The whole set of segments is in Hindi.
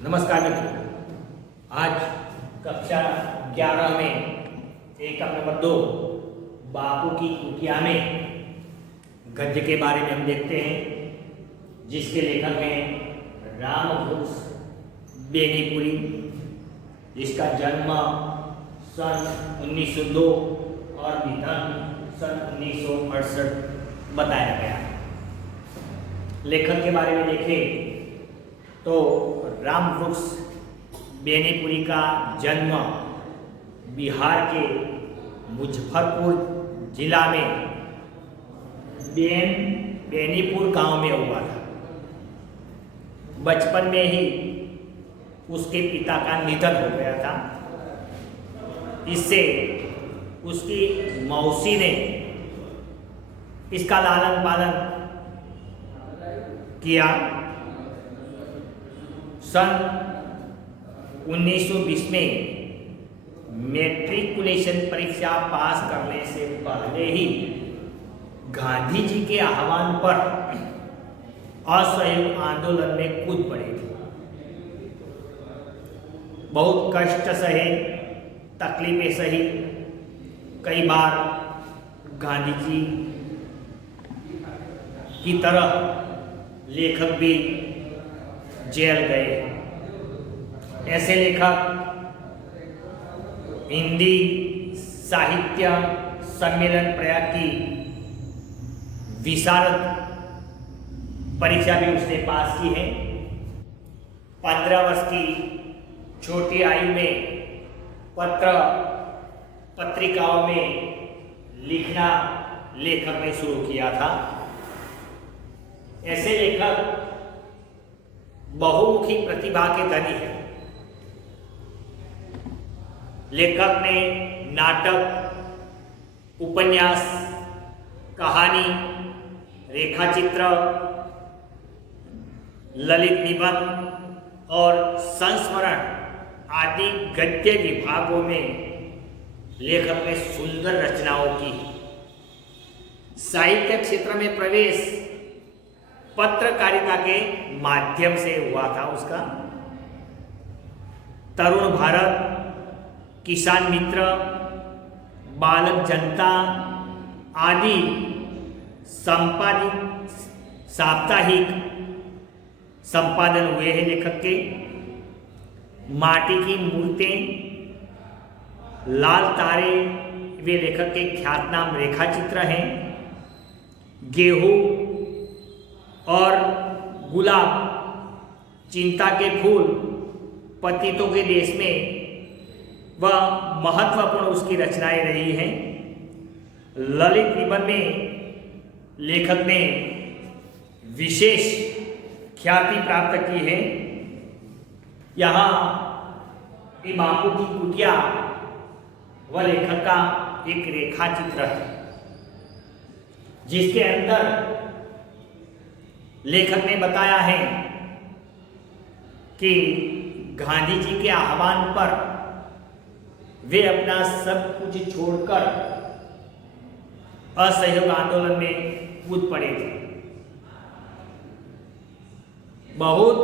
नमस्कार मित्रों, आज कक्षा 11 में एकम नंबर 2 बापू की कुटिया में गद्य के बारे में हम देखते हैं, जिसके लेखक हैं रामवृक्ष बेनीपुरी, जिसका जन्म सन 1902 और निधन सन 1968 बताया गया। लेखक के बारे में देखें तो रामवृक्ष बेनीपुरी का जन्म बिहार के मुजफ्फरपुर जिला में बेनीपुर गांव में हुआ था। बचपन में ही उसके पिता का निधन हो गया था। इससे उसकी मौसी ने इसका लालन पालन किया। सन 1920 में मैट्रिकुलेशन परीक्षा पास करने से पहले ही गांधी जी के आह्वान पर असहयोग आंदोलन में कूद पड़े थे। बहुत कष्ट सहे, तकलीफें सही। कई बार गांधी जी की तरह लेखक भी जेल गए। ऐसे लेखक हिंदी साहित्य सम्मेलन प्रयाग की विशारद परीक्षा भी उसने पास की है। 15 वर्ष की छोटी आयु में पत्रिकाओं में लिखना लेखक ने शुरू किया था। ऐसे लेखक बहुमुखी प्रतिभा के धनी है। लेखक ने नाटक, उपन्यास, कहानी, रेखाचित्र, ललित निबंध और संस्मरण आदि गद्य विभागों में लेखक ने सुंदर रचनाओं की। साहित्य क्षेत्र में प्रवेश पत्रकारिता के माध्यम से हुआ था उसका। तरुण भारत, किसान मित्र, बालक जनता आदि संपादित साप्ताहिक संपादन हुए हैं लेखक के। माटी की मूर्तें, लाल तारे वे लेखक के ख्यातनाम रेखाचित्र हैं। गेहूं और गुलाब, चिंता के फूल, पतितों के देश में वह महत्वपूर्ण उसकी रचनाएं रही हैं। ललित निबंध में लेखक ने विशेष ख्याति प्राप्त की है। यहाँ बापू की कुटिया वह लेखक का एक रेखाचित्र है, जिसके अंदर लेखक ने बताया है कि गांधी जी के आह्वान पर वे अपना सब कुछ छोड़कर असहयोग आंदोलन में कूद पड़े थे। बहुत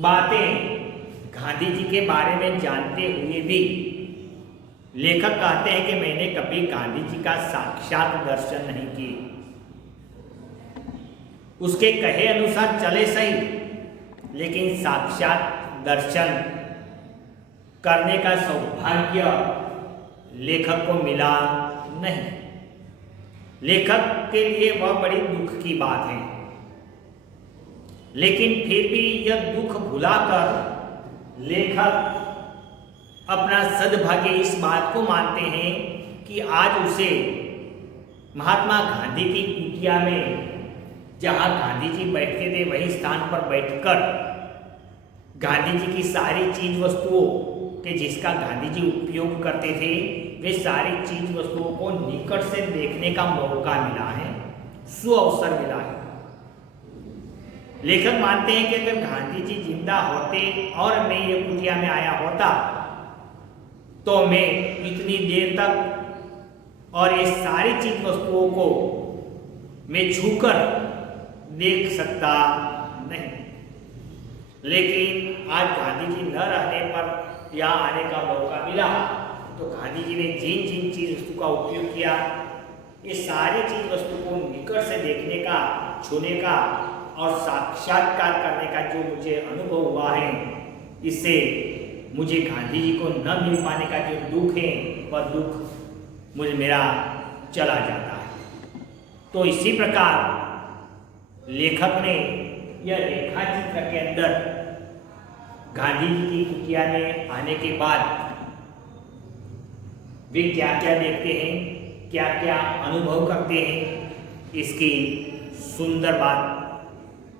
बातें गांधी जी के बारे में जानते हुए भी लेखक कहते हैं कि मैंने कभी गांधी जी का साक्षात दर्शन नहीं किया। उसके कहे अनुसार चले सही, लेकिन साक्षात दर्शन करने का सौभाग्य लेखक को मिला नहीं। लेखक के लिए वह बड़ी दुख की बात है, लेकिन फिर भी यह दुख भुलाकर लेखक अपना सद्भाग्य इस बात को मानते हैं कि आज उसे महात्मा गांधी की कुटिया में, जहां गांधी जी बैठते थे, वही स्थान पर बैठकर गांधी जी की सारी चीज वस्तुओं के जिसका गांधी जी उपयोग करते थे, वे सारी चीज वस्तुओं को निकट से देखने का मौका मिला है, सुअवसर मिला है। लेखक मानते हैं कि अगर गांधी जी जिंदा होते और मैं ये कुटिया में आया होता तो मैं इतनी देर तक और ये सारी चीज वस्तुओं को मैं छूकर देख सकता नहीं। लेकिन आज गांधी जी न रहने पर यहाँ आने का मौका मिला, तो गांधी जी ने जिन जिन चीज वस्तु का उपयोग किया, ये सारी चीज वस्तु को निकट से देखने का, छूने का और साक्षात्कार करने का जो मुझे अनुभव हुआ है, इससे मुझे गांधी जी को न मिल पाने का जो दुख है, वह दुख मुझे मेरा चला जाता है। तो इसी प्रकार लेखक ने यह रेखा चित्र के अंदर गांधी जी की कुटिया में आने के बाद वे क्या क्या देखते हैं, क्या क्या अनुभव करते हैं, इसकी सुंदर बात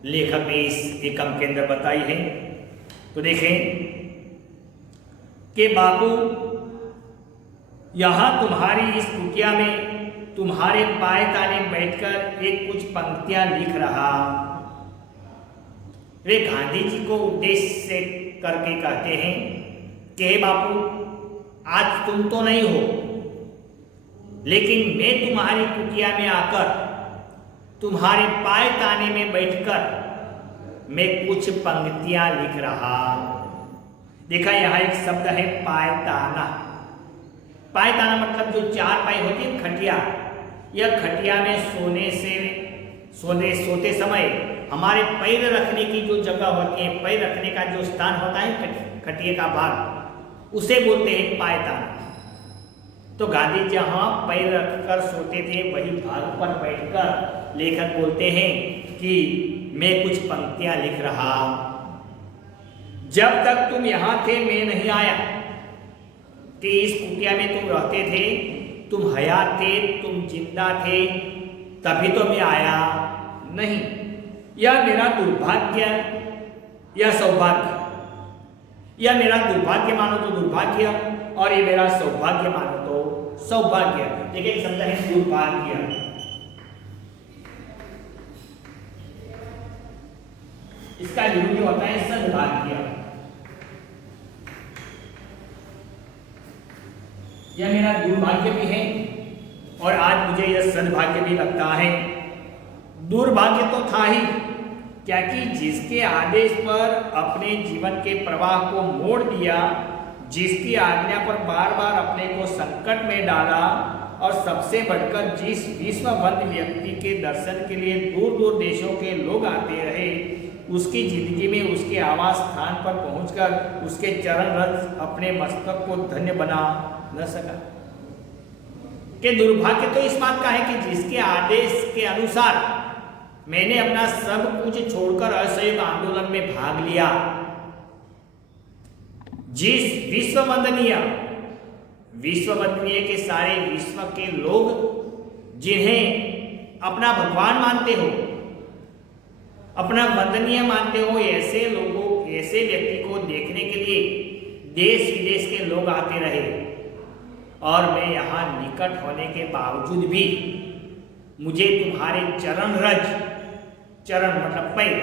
लेखक ने इस एकम के अंदर बताई है। तो देखें कि बाबू, यहाँ तुम्हारी इस कुटिया में तुम्हारे पायदाने बैठकर एक कुछ पंक्तियां लिख रहा। वे गांधी जी को उद्देश्य से करके कहते हैं कि बापू, आज तुम तो नहीं हो, लेकिन मैं तुम्हारी कुटिया में आकर तुम्हारे पायदाने में बैठकर मैं कुछ पंक्तियां लिख रहा। देखा, यहाँ एक शब्द है पायदाना। पायदाना मतलब जो चार पाई होती है खटिया, यह खटिया में सोते समय हमारे पैर रखने की जो जगह होती है, पैर रखने का जो स्थान होता है खटिया का भाग, उसे बोलते हैं पायदाना। तो गांधी जहां पैर रखकर सोते थे, वही भाग पर बैठकर लेखक बोलते हैं कि मैं कुछ पंक्तियां लिख रहा। जब तक तुम यहां थे मैं नहीं आया, कि इस कुटिया में तुम रहते थे, तुम हयात थे, तुम जिंदा थे, तभी तो मैं आया नहीं। यह मेरा दुर्भाग्य या सौभाग्य, यह मेरा दुर्भाग्य मानो तो दुर्भाग्य, और ये मेरा सौभाग्य मानो तो सौभाग्य। लेकिन शब्द है दुर्भाग्य। इसका विरोधी होता है सद्भाग्य। यह मेरा दुर्भाग्य भी है और आज मुझे यह सद्भाग्य भी लगता है। दुर्भाग्य तो था ही, क्या कि जिसके आदेश पर अपने जीवन के प्रवाह को मोड़ दिया, जिसकी आज्ञा पर बार बार अपने को संकट में डाला, और सबसे बढ़कर जिस विश्वबंद व्यक्ति के दर्शन के लिए दूर दूर देशों के लोग आते रहे, उसकी जिंदगी में उसके आवास स्थान पर पहुंचकर उसके चरण रज अपने मस्तक को धन्य बना न सका। कि दुर्भाग्य तो इस बात का है कि जिसके आदेश के अनुसार मैंने अपना सब कुछ छोड़कर असहयोग आंदोलन में भाग लिया, जिस विश्ववंदनीय के सारे विश्व के लोग जिन्हें अपना भगवान मानते हो, अपना वंदनीय मानते हो, ऐसे लोगों, ऐसे व्यक्ति को देखने के लिए देश विदेश के लोग आते रहे, और मैं यहाँ निकट होने के बावजूद भी मुझे तुम्हारे चरण रज, चरण मतलब पैर,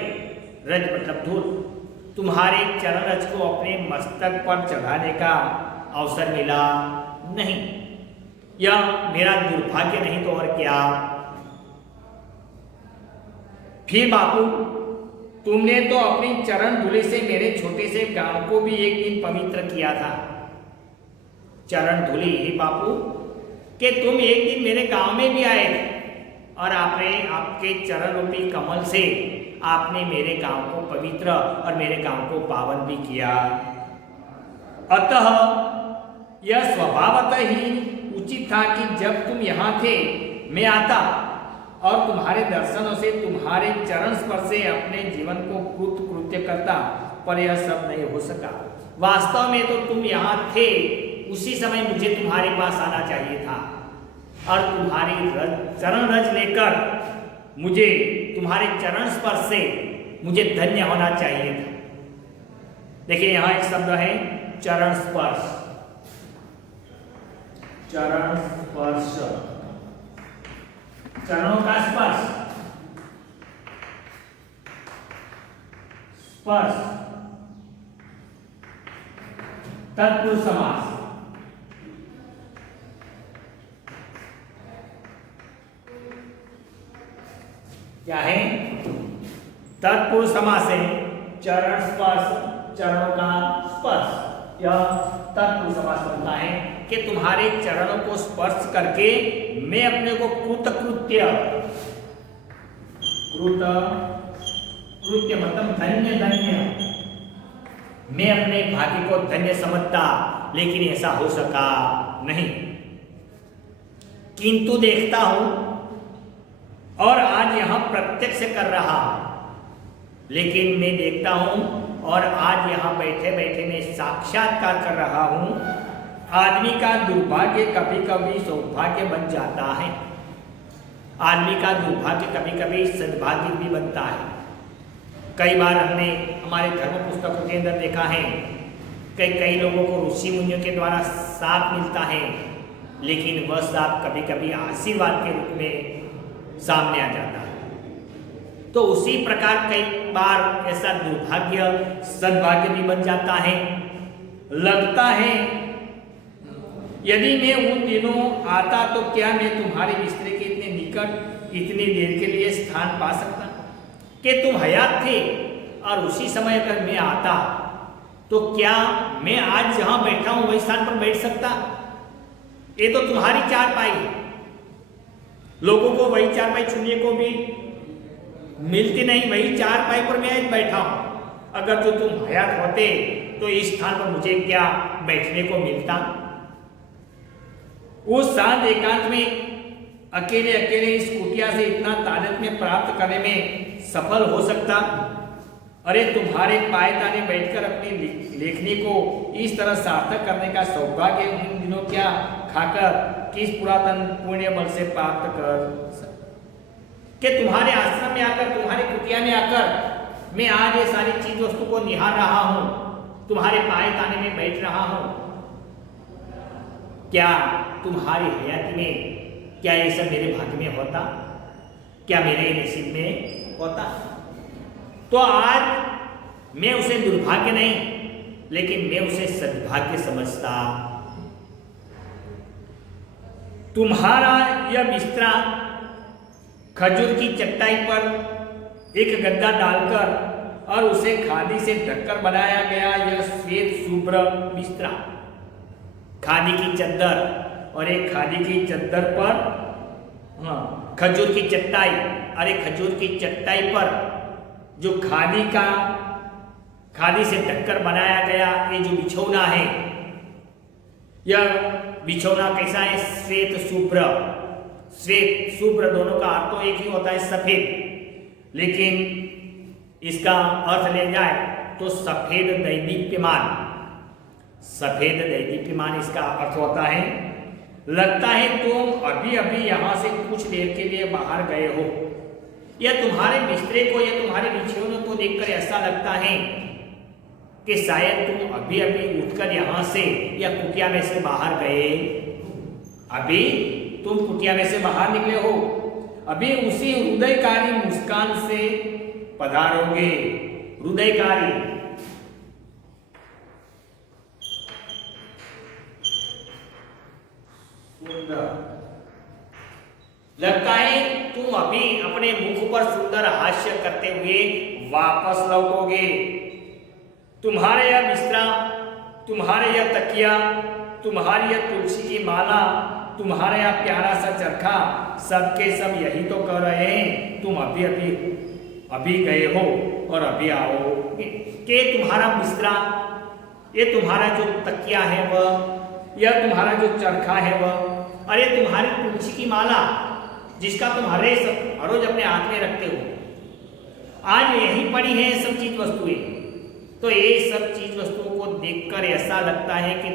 रज मतलब धूल, तुम्हारे चरण रज को अपने मस्तक पर चढ़ाने का अवसर मिला नहीं। यह मेरा दुर्भाग्य नहीं तो और क्या। फिर बापू, तुमने तो अपनी चरण धूलि से मेरे छोटे से गांव को भी एक दिन पवित्र किया था। चरण धूलि ही बापू कि तुम एक दिन मेरे गांव में भी आए थे, और आपके चरण रूपी कमल से आपने मेरे गांव को पवित्र और मेरे गांव को पावन भी किया। अतः यह स्वभावतः ही उचित था कि जब तुम यहाँ थे मैं आता और तुम्हारे दर्शनों से, तुम्हारे चरण स्पर्श से अपने जीवन को कृत्य करता, पर यह सब नहीं हो सका। वास्तव में तो तुम यहाँ थे, उसी समय मुझे तुम्हारे पास आना चाहिए था, और तुम्हारी चरण रज लेकर मुझे तुम्हारे चरण स्पर्श से मुझे धन्य होना चाहिए था। देखिए यहाँ एक शब्द है चरण स्पर्श। चरण स्पर्श, चरणों का स्पर्श, स्पर्श, तत्पुरुष समास। क्या है? तत्पुरुष समास है चरण स्पर्श, चरणों का स्पर्श, यह तत्पुरुष समास बनता है कि तुम्हारे चरणों को स्पर्श करके मैं अपने को कृतकृत्य, कृत्य मतलब धन्य धन्य, मैं अपने भाग्य को धन्य समझता, लेकिन ऐसा हो सका नहीं। किंतु देखता हूं और आज यहां प्रत्यक्ष कर रहा हूं, लेकिन मैं देखता हूं और आज यहां बैठे बैठे मैं साक्षात्कार कर रहा हूं। आदमी का दुर्भाग्य कभी कभी सौभाग्य बन जाता है, आदमी का दुर्भाग्य कभी कभी सद्भाग्य भी बनता है। कई बार हमने हमारे धर्म पुस्तकों के अंदर देखा है कि कई लोगों को ऋषि मुनियों के द्वारा शाप मिलता है, लेकिन वह शाप कभी कभी आशीर्वाद के रूप में सामने आ जाता है। तो उसी प्रकार कई बार ऐसा दुर्भाग्य सद्भाग्य भी बन जाता है। लगता है यदि मैं उन दिनों आता तो क्या मैं तुम्हारे बिस्तर के इतने निकट इतनी देर के लिए स्थान पा सकता कि तुम हयात थे, और उसी समय अगर मैं आता तो क्या मैं आज जहां बैठा हूं वही स्थान पर बैठ सकता? ये तो तुम्हारी चारपाई है, लोगों को वही चारपाई छूने को भी मिलती नहीं, वही चारपाई पर मैं आज बैठा हूं। अगर जो तुम हयात होते तो इस स्थान पर मुझे क्या बैठने को मिलता? उस शांत एकांत में अकेले अकेले इस कुटिया से इतना तादात्म्य प्राप्त करने में सफल हो सकता? अरे तुम्हारे पायदाने बैठकर अपनी लेखनी को इस तरह सार्थक करने का सौभाग्य इन दिनों क्या खाकर किस पुरातन पुण्य बल से प्राप्त कर कि तुम्हारे आश्रम में आकर, तुम्हारे कुटिया में आकर मैं आज ये सारी चीज वस्तु को निहार रहा हूं, तुम्हारे पायदाने में बैठ रहा हूं। क्या तुम्हारी हयाती में क्या ये सब मेरे भाग्य में होता? क्या मेरे नसीब में होता? तो आज मैं उसे दुर्भाग्य नहीं, लेकिन मैं उसे सद्भाग्य समझता। तुम्हारा यह बिस्तरा खजूर की चटाई पर एक गद्दा डालकर और उसे खादी से ढककर बनाया गया यह श्वेत शुभ्र बिस्तरा, खादी की चद्दर, और एक खादी की चद्दर पर खजूर की चटाई, अरे खजूर की चटाई पर जो खादी से ढककर बनाया गया ये जो बिछौना है, यह बिछौना कैसा है? श्वेत शुभ्र। श्वेत शुभ्र दोनों का अर्थ तो एक ही होता है, सफेद, लेकिन इसका अर्थ ले जाए तो सफेद दैदीप्यमान, सफेद दैदीप्यमान इसका अर्थ होता है। लगता है तुम अभी अभी यहां से कुछ देर के लिए बाहर गए हो, या तुम्हारे बिस्तरे को या तुम्हारे बिछौने को देखकर ऐसा लगता है कि शायद तुम अभी अभी उठकर यहां से या कुटिया में से बाहर गए। अभी तुम कुटिया में से बाहर निकले हो, अभी उसी हृदयकारी मुस्कान से पधारोगे। हृदयकारी लगता है तुम अभी अपने मुख पर सुंदर हास्य करते हुए वापस लौटोगे। तुम्हारे यह बिस्तरा, तुम्हारे यह तकिया, तुम्हारी यह तुलसी की माला, तुम्हारा यह प्यारा सा चरखा, सबके सब यही तो कह रहे हैं तुम अभी गए हो और अभी आओगे। कि तुम्हारा बिस्तरा, ये तुम्हारा जो तकिया है वह, यह तुम्हारा जो चरखा है वह, अरे तुम्हारी तुलसी की माला जिसका तुम हर रोज अपने हाथ में रखते हो, आज यही पड़ी है सब चीज वस्तुएं। तो ये सब चीज वस्तुओं को देखकर ऐसा लगता है कि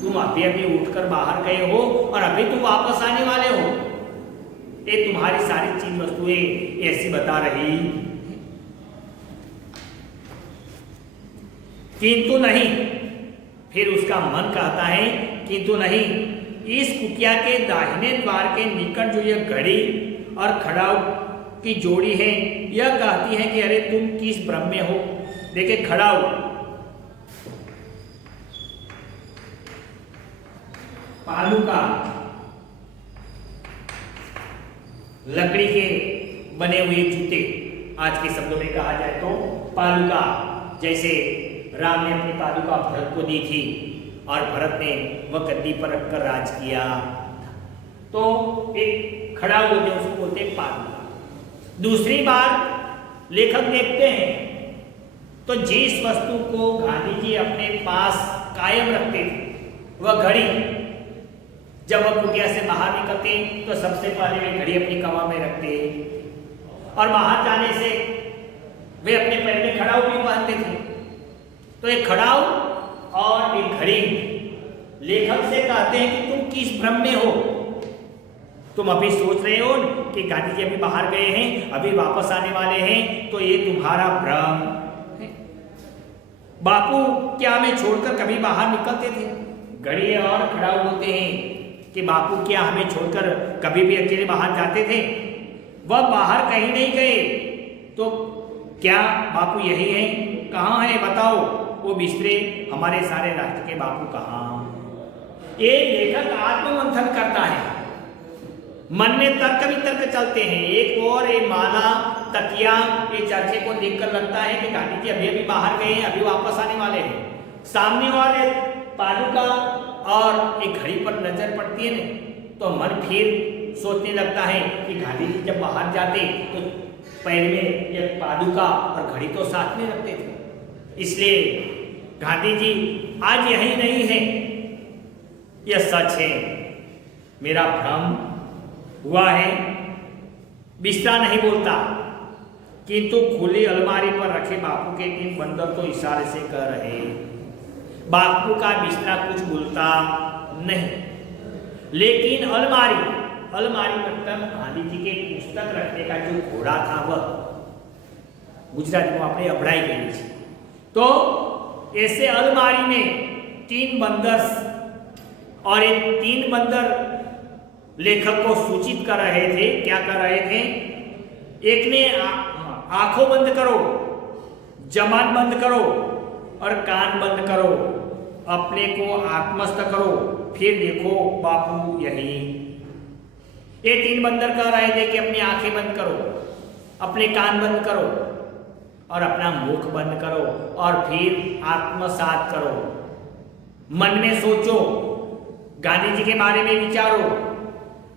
तुम अभी अभी उठकर बाहर गए हो और अभी तुम वापस आने वाले हो। ये तुम्हारी सारी चीज वस्तुएं ऐसी बता रही, किंतु नहीं। फिर उसका मन कहता है किंतु नहीं, इस कुटिया के दाहिने द्वार के निकट जो यह घड़ी और खड़ाऊ की जोड़ी है, यह कहती है कि अरे तुम किस भ्रम में हो। देखिए खड़ाऊ, पालूका, लकड़ी के बने हुए जूते, आज के शब्दों में कहा जाए तो पालूका, जैसे राम ने अपनी पादुका भरत को दी थी और भरत ने वह गद्दी पर रखकर राज किया, तो एक खड़ा हुए थे, उसको बोलते हैं पादुका। दूसरी बार लेखक देखते हैं तो जिस वस्तु को गांधी जी अपने पास कायम रखते थे वह घड़ी, जब वह कुटिया से बाहर निकलते तो सबसे पहले वे घड़ी अपनी कमर में रखते और बाहर जाने से वे अपने पैर में खड़ाऊ भी पहनते थे। तो एक खड़ाऊ और एक घड़ी लेखक से कहते हैं कि तुम किस भ्रम में हो, तुम अभी सोच रहे हो कि गांधी जी अभी बाहर गए हैं, अभी वापस आने वाले हैं, तो ये तुम्हारा भ्रम है। बापू क्या हमें छोड़कर कभी बाहर निकलते थे? घड़ी और खड़ाऊ बोलते हैं कि बापू क्या हमें छोड़कर कभी भी अकेले बाहर जाते थे? वह बाहर कहीं नहीं गए, तो क्या बापू यही है? कहाँ है बताओ, वो बिस्तरे हमारे सारे राष्ट्र के बापू कहाँ? ये लेखक आत्ममंथन करता है, मन में तर्क वितर्क चलते हैं। एक और ये माला तकिया ये चर्चे को देखकर लगता है कि गांधी जी अभी अभी बाहर गए हैं, अभी वापस आने वाले हैं। सामने और एक पादुका और एक घड़ी पर नजर पड़ती है ना, तो मन फिर सोचने लगता है कि गांधी जी जब बाहर जाते तो पैर में एक पादुका और घड़ी तो साथ में रखते थे। इसलिए गांधी जी आज यही नहीं है, यह सच है, मेरा भ्रम हुआ है। बिस्ता नहीं बोलता, किंतु खुली अलमारी पर रखे बापू के 3 बंदर तो इशारे से कह रहे। बापू का बिस्तरा कुछ बोलता नहीं, लेकिन अलमारी मतलब गांधी जी के पुस्तक रखने का जो घोड़ा था वह गुजरात में अपने अबड़ाई गई थी। तो ऐसे अलमारी में 3 बंदर और ये 3 बंदर लेखक को सूचित कर रहे थे। क्या कर रहे थे? एक ने आंखों बंद करो, जबान बंद करो और कान बंद करो, अपने को आत्मस्थ करो, फिर देखो बापू यही। ये 3 बंदर कह रहे थे कि अपनी आंखें बंद करो, अपने कान बंद करो और अपना मुख बंद करो और फिर आत्मसात करो। मन में सोचो, गांधी जी के बारे में विचारो,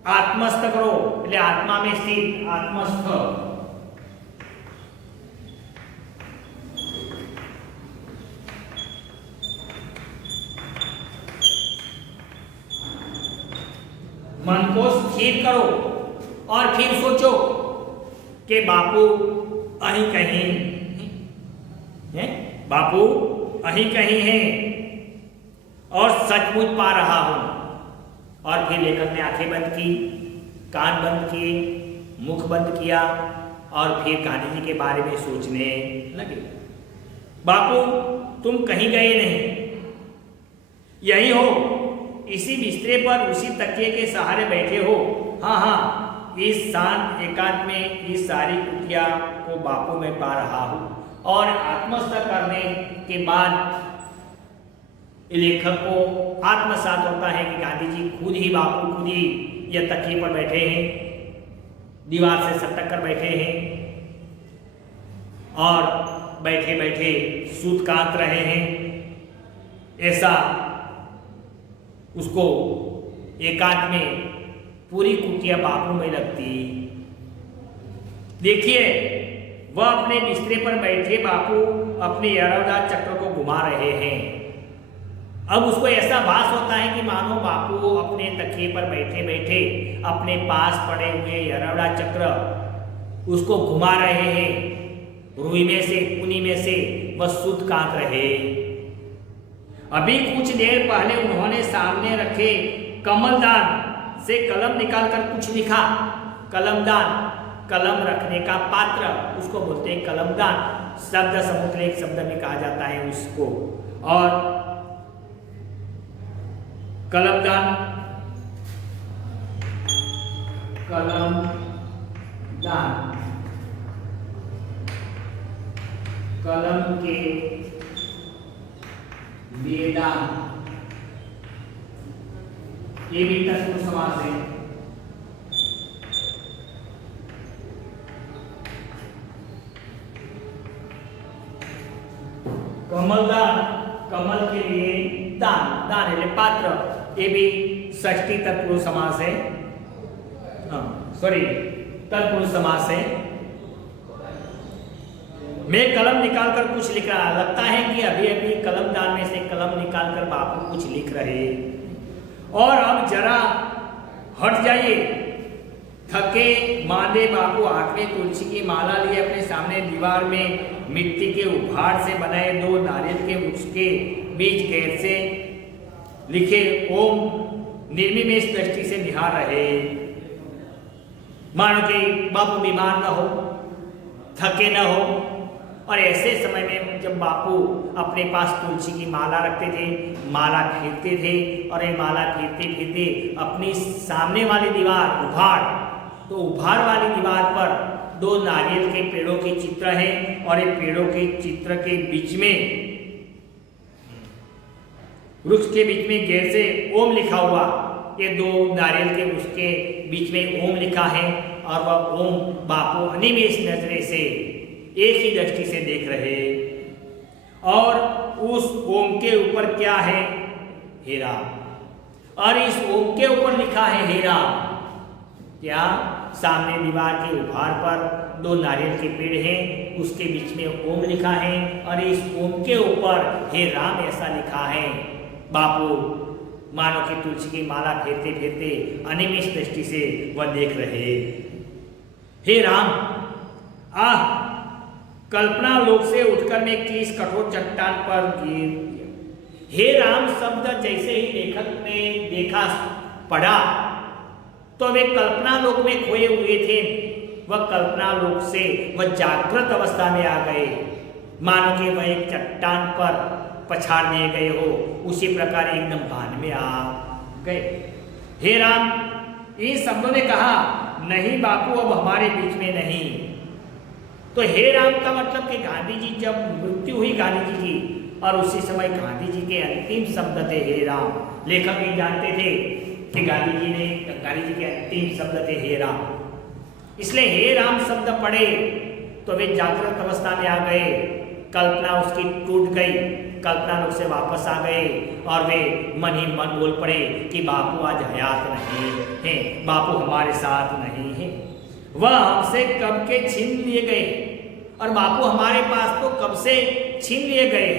आत्मस्थ करो, એટલે आत्मा में स्थित आत्मस्थ। मन को स्थिर करो और फिर सोचो कि बापू अहीं कहीं है, बापू अहीं कहीं है और सचमुच पा रहा हूं। और फिर लेखक ने आंखें बंद की, कान बंद किए, मुख बंद किया और फिर गांधी जी के बारे में सोचने लगे। बापू तुम कहीं गए नहीं, यही हो, इसी बिस्तरे पर उसी तकिए के सहारे बैठे हो। हाँ, इस शांत एकांत में इस सारी कुटिया को बापू में पा रहा हूं। और आत्मस्थ करने के बाद लेखक को आत्मसात होता है कि गांधी जी खुद ही, बापू खुद ही यह तकिए पर बैठे हैं, दीवार से सटक कर बैठे हैं और बैठे बैठे सूत काट रहे हैं। ऐसा उसको एकांत में पूरी कुटिया बापू में लगती। देखिए, वह अपने बिस्तरे पर बैठे बापू अपने यरवदा चक्र को घुमा रहे हैं। अब उसको ऐसा भास होता है कि मानो बापू अपने तकिए पर बैठे बैठे अपने पास पड़े हुए यरवड़ा चक्र उसको घुमा रहे हैं। रुई में से, कुनी में से वह सूत काट रहे। अभी कुछ देर पहले उन्होंने सामने रखे कमलदान से कलम निकालकर कुछ लिखा। कलमदान, कलम रखने का पात्र, उसको बोलते हैं कलमदान। शब्द समुद्र एक शब्द में कहा जाता है उसको। और कलमदान, कलम के वेदान, ये भी तत्पुरुष समास है। कमलदान, कमल के लिए दान, दान એટલે पात्र, ये भी षष्ठी तत्पुरुष समास है, सॉरी तत्पुरुष समास है। मैं कलम निकालकर कुछ लिख रहा, लगता है कि अभी अभी कलम दान में से कलम निकालकर बापू कुछ लिख रहे, और अब जरा हट जाइए। थके मांदे बापू हाथ में तुलसी की माला लिए अपने सामने दीवार में मिट्टी के उभाड़ से बनाए 2 नारियल के वृक्ष के बीच गैर से लिखे ओम निर्विमेष दृष्टि से निहार रहे, मानो कि बापू बीमार न हो, थके न हो। और ऐसे समय में जब बापू अपने पास तुलसी की माला रखते थे, माला फेरते थे, और ये माला फेरते फेरते अपनी सामने वाली दीवार उभाड़, तो उभाड़ वाली दीवार पर 2 नारियल के पेड़ों के चित्र हैं, और ये पेड़ों के चित्र के बीच में, वृक्ष के बीच में गैर से ओम लिखा हुआ, ये 2 नारियल के वृक्ष के बीच में ओम लिखा है, और वह ओम बापू अनिमेष नजरे से एक ही दृष्टि से देख रहे, और उस ओम के ऊपर क्या है? हे राम। और इस ओम के ऊपर लिखा है हे राम। क्या? सामने दीवार के उभाड़ पर 2 नारियल के पेड़ हैं, उसके बीच में ओम लिखा है, और इस ओम के ऊपर हे राम ऐसा लिखा है। बापू मानो कि तुलसी की माला फेरते फेरते अनिमेष दृष्टि से वह देख रहे। हे राम, आह, कल्पना लोक से उठकर मैं किस कठोर चट्टान पर गिर गया। हे राम शब्द जैसे ही लेखक ने देखा पढ़ा, तो वे कल्पना लोक में खोए हुए थे। वह कल्पना लोक से वह जागृत अवस्था में आ गए, मानो कि वह एक चट्टान पर पछाड़ दिए गए हो, उसी प्रकार एकदम भान में आ गए। हे राम, इन शब्दों ने कहा, नहीं बापू, अब हमारे बीच में नहीं। तो हे राम का मतलब कि गांधी जी जब मृत्यु हुई गांधी जी की, और उसी समय गांधी जी के अंतिम शब्द थे हे राम। लेखक ये जानते थे कि गांधी जी के अंतिम शब्द थे हे राम, इसलिए हे राम शब्द पढ़े तो वे जागृत अवस्था में आ गए। कल्पना उसकी टूट गई, कल्पना लोग से वापस आ गए, और वे मन ही मन बोल पड़े कि बापू आज हयात नहीं है, बापू हमारे साथ नहीं है, वह हमसे कब के छीन लिए गए, और बापू हमारे पास तो कब से छीन लिए गए।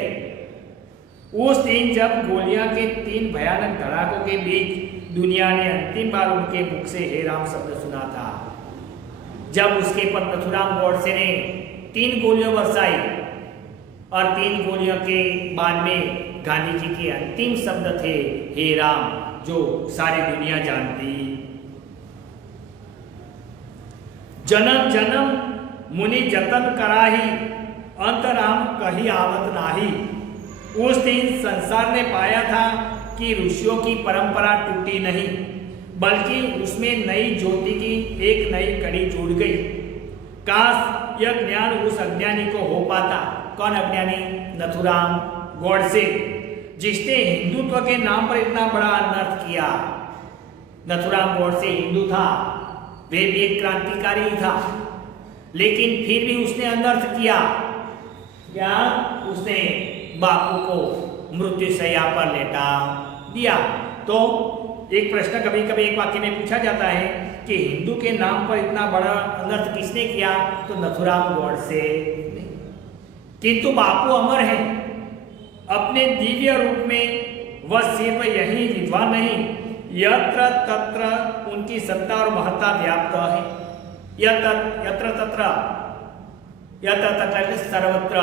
उस दिन जब गोलियां के 3 भयानक धड़ाकों के बीच दुनिया ने अंतिम बार उनके मुख से हे राम शब्द सुना था, जब उसके पर नथुराम गोडसे ने 3 गोलियां बरसाई, और 3 गोलियों के बाद में गांधी जी के अंतिम शब्द थे हे राम, जो सारी दुनिया जानती। जन्म जन्म मुनि जतन कराही, अंतराम कही आवत नाही। उस दिन संसार ने पाया था कि ऋषियों की परंपरा टूटी नहीं, बल्कि उसमें नई ज्योति की एक नई कड़ी जुड़ गई। काश यह ज्ञान उस अज्ञानी को हो पाता। कौन अज्ञानी? नथुराम गोडसे, जिसने हिंदुत्व के नाम पर इतना बड़ा अनर्थ किया। नथुराम गोडसे हिंदू था, वे भी एक क्रांतिकारी था, लेकिन फिर भी उसने अनर्थ किया। क्या? उसने बापू को मृत्युशैया पर लेटा दिया। तो एक प्रश्न कभी कभी एक वाक्य में पूछा जाता है कि हिंदू के नाम पर इतना बड़ा अनर्थ किसने किया? तो नथुराम गोडसे। किंतु बापू अमर है अपने दिव्य रूप में। वह सिर्फ यही विद्वान नहीं, यत्र तत्र उनकी सत्ता और महत्ता व्याप्त है। यत्र तत्र सर्वत्र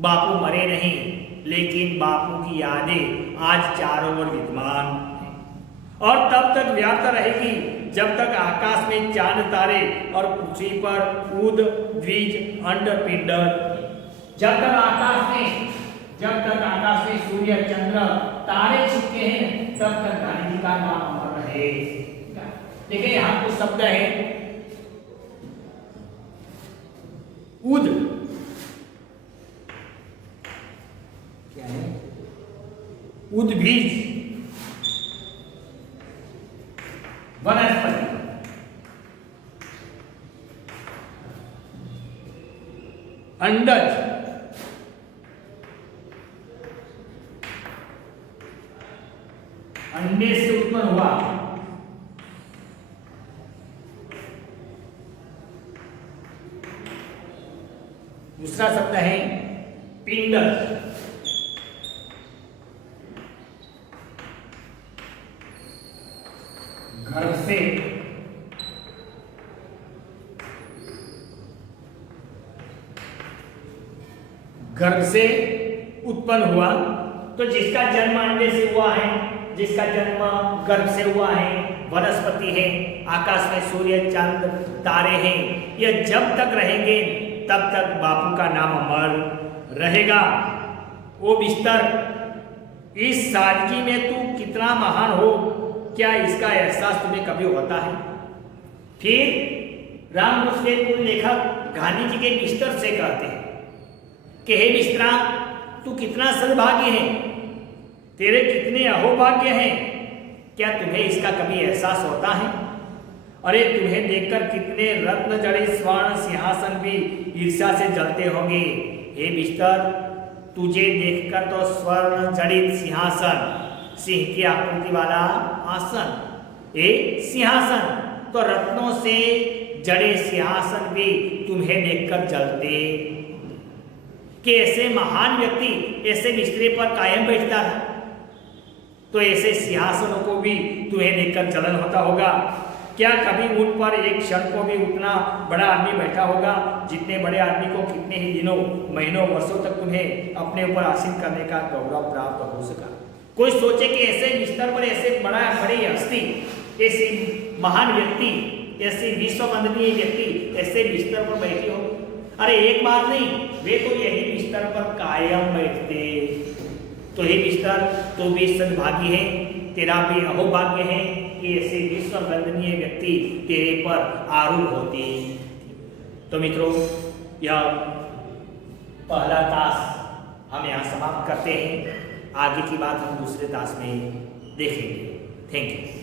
बापू मरे नहीं, लेकिन बापू की यादें आज चारों ओर विद्यमान हैं, और तब तक व्याप्त रहेगी जब तक आकाश में चांद तारे और पृथ्वी पर उद द्विज अंड पिंड, जब तक आकाश में सूर्य चंद्र तारे छिपके हैं, तब तक गांधी जी का नाम अमर रहे। देखिए यहाँ कुछ शब्द है। उद क्या है? उद्भिज वनस्पति, अंडज अंडे से उत्पन्न हुआ। दूसरा शब्द है पिंड। गर्भ से उत्पन्न हुआ। तो जिसका जन्म अंडे से हुआ है, जिसका जन्म गर्भ से हुआ है, वनस्पति है, आकाश में सूर्य चांद तारे हैं, ये जब तक रहेंगे तब तक बापू का नाम अमर रहेगा। ओ बिस्तर, इस सादगी में तू कितना महान हो, क्या इसका एहसास तुम्हें कभी होता है? फिर राम मुस्लिम लेखक गांधी जी के बिस्तर से कहते हैं कि हे बिस्तरा, तू कितना सद्भाग्य है, तेरे कितने अहोभाग्य हैं, क्या तुम्हें इसका कभी एहसास होता है? अरे तुम्हें देखकर कितने रत्न जड़े स्वर्ण सिंहासन भी ईर्ष्या से जलते होंगे। हे बिस्तर, तुझे देखकर तो स्वर्ण जड़ित सिंहासन, सिंह की आकृति वाला आसन, ए सिंहासन, तो रत्नों से जड़े सिंहासन भी तुम्हें देखकर जलते कि ऐसे महान व्यक्ति ऐसे बिस्तरे पर कायम बैठता था, तो ऐसे सिंहासनों को भी तुम्हें देखकर जलन होता होगा। क्या कभी उन पर एक क्षण को भी उतना बड़ा आदमी बैठा होगा जितने बड़े आदमी को कितने ही दिनों, महीनों, वर्षों तक तुम्हें अपने ऊपर आसीन करने का गौरव प्राप्त हो सका? कोई सोचे कि ऐसे बिस्तर पर ऐसे बड़ी हस्ती, ऐसी महान व्यक्ति, ऐसी विश्व वंदनीय व्यक्ति ऐसे बिस्तर पर बैठी हो? अरे एक बात नहीं, वे तो यही बिस्तर पर कायम बैठते। तो हे बिस्तर, तो भी सद्भागी है, तेरा भी अहोभाग्य है कि ऐसे विश्व वंदनीय व्यक्ति तेरे पर आरूढ़ होते। तो मित्रों, यह पहला तास हम यहाँ समाप्त करते हैं। आगे की बात हम दूसरे तास में देखेंगे। Thank you.